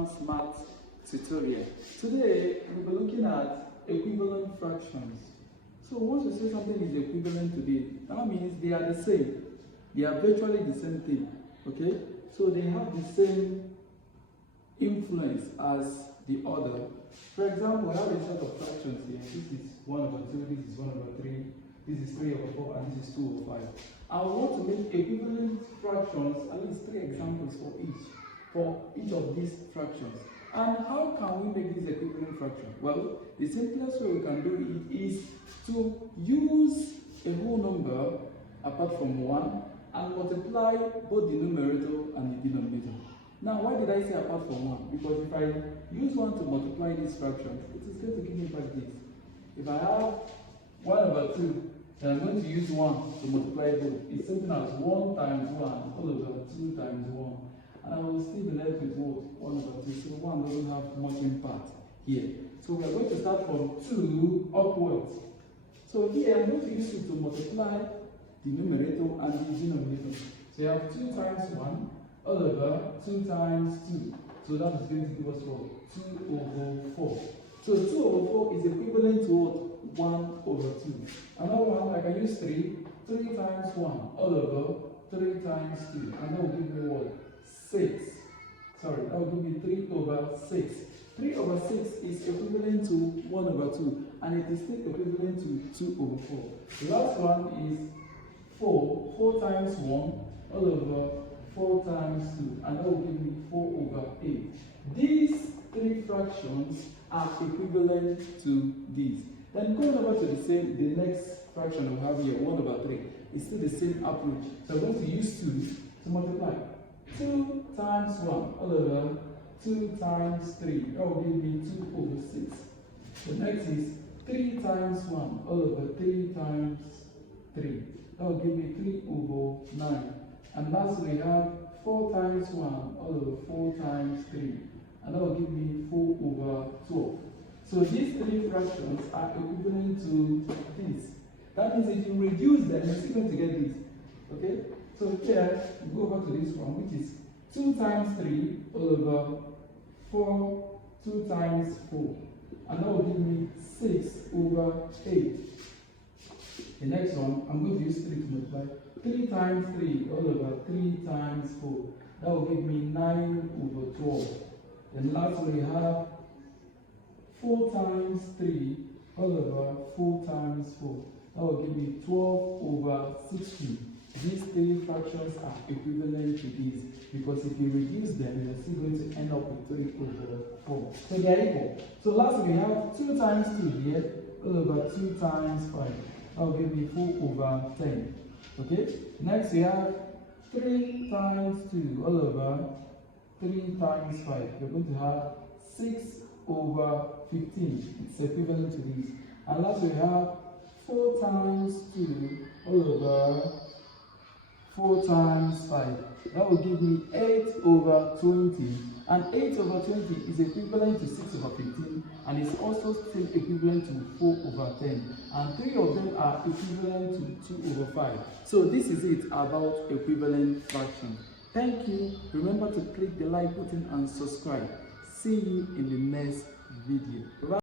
advanced math tutorial. Today we'll be looking at equivalent fractions. So once we say something is equivalent to this, that means they are the same. They are virtually the same thing. Okay? So they have the same influence as the other. For example, I have a set of fractions here. This is 1 over 2, this is 1 over 3, this is 3 over 4, and this is 2 over 5. I want to make equivalent fractions, at least 3 examples for each of these fractions. And how can we make this equivalent fraction? Well, the simplest way we can do it is to use a whole number apart from 1 and multiply both the numerator and the denominator. Now, why did I say apart from 1? Because if I use 1 to multiply this fraction, it is going to give me back this. If I have 1 over 2, then I'm going to use 1 to multiply both. It's something as 1 times 1 all over 2 times 1. And I will still be left with what? 1 over 2. So 1 doesn't have much impact here. So we are going to start from 2 upwards. So here I'm going to use it to multiply the numerator and the denominator. So you have 2 times 1 all over 2 times 2. So that is going to give us what? 2 over 4. So 2 over 4 is equivalent to what? 1 over 2. Another one, I can use 3. 3 times 1 all over 3 times 2. And that will give me what? 6. Sorry, that will give me 3 over 6. 3 over 6 is equivalent to 1 over 2. And it is still equivalent to 2 over 4. The last one is 4. 4 times 1 all over 4 times 2, and that will give me 4 over 8. These 3 fractions are equivalent to these. Then going over to the next fraction we have here, 1 over 3, it's still the same approach. So I'm going to use 2 to multiply. 2 times 1 all over 2 times 3, that will give me 2 over 6. The next is 3 times 1 all over 3 times 3, that will give me 3 over 9. And lastly, we have 4 times 1 all over 4 times 3. And that will give me 4 over 12. So these 3 fractions are equivalent to this. That means if you reduce them, you're still going to get this. Okay? So here, we go over to this one, which is 2 times 3 all over 4, 2 times 4. And that will give me 6 over 8. The next one, I'm going to use 3 to multiply. 3 times 3 all over 3 times 4. That will give me 9 over 12. Then lastly, we have 4 times 3 all over 4 times 4. That will give me 12 over 16. These 3 fractions are equivalent to these because if you reduce them, you're still going to end up with 3 over 4. So they are equal. So lastly, we have 2 times 2 here all over 2 times 5. That will give me 4 over 10. Okay, next we have 3 times 2 all over 3 times 5. We're going to have 6 over 15. It's equivalent to this. And last we have 4 times 2 all over 4 times 5. That will give me 8 over 20. And 8 over 20 is equivalent to 6 over 15. And it's also still equivalent to 4 over 10. And 3 of them are equivalent to 2 over 5. So this is it about equivalent fraction. Thank you. Remember to click the like button and subscribe. See you in the next video. Bye.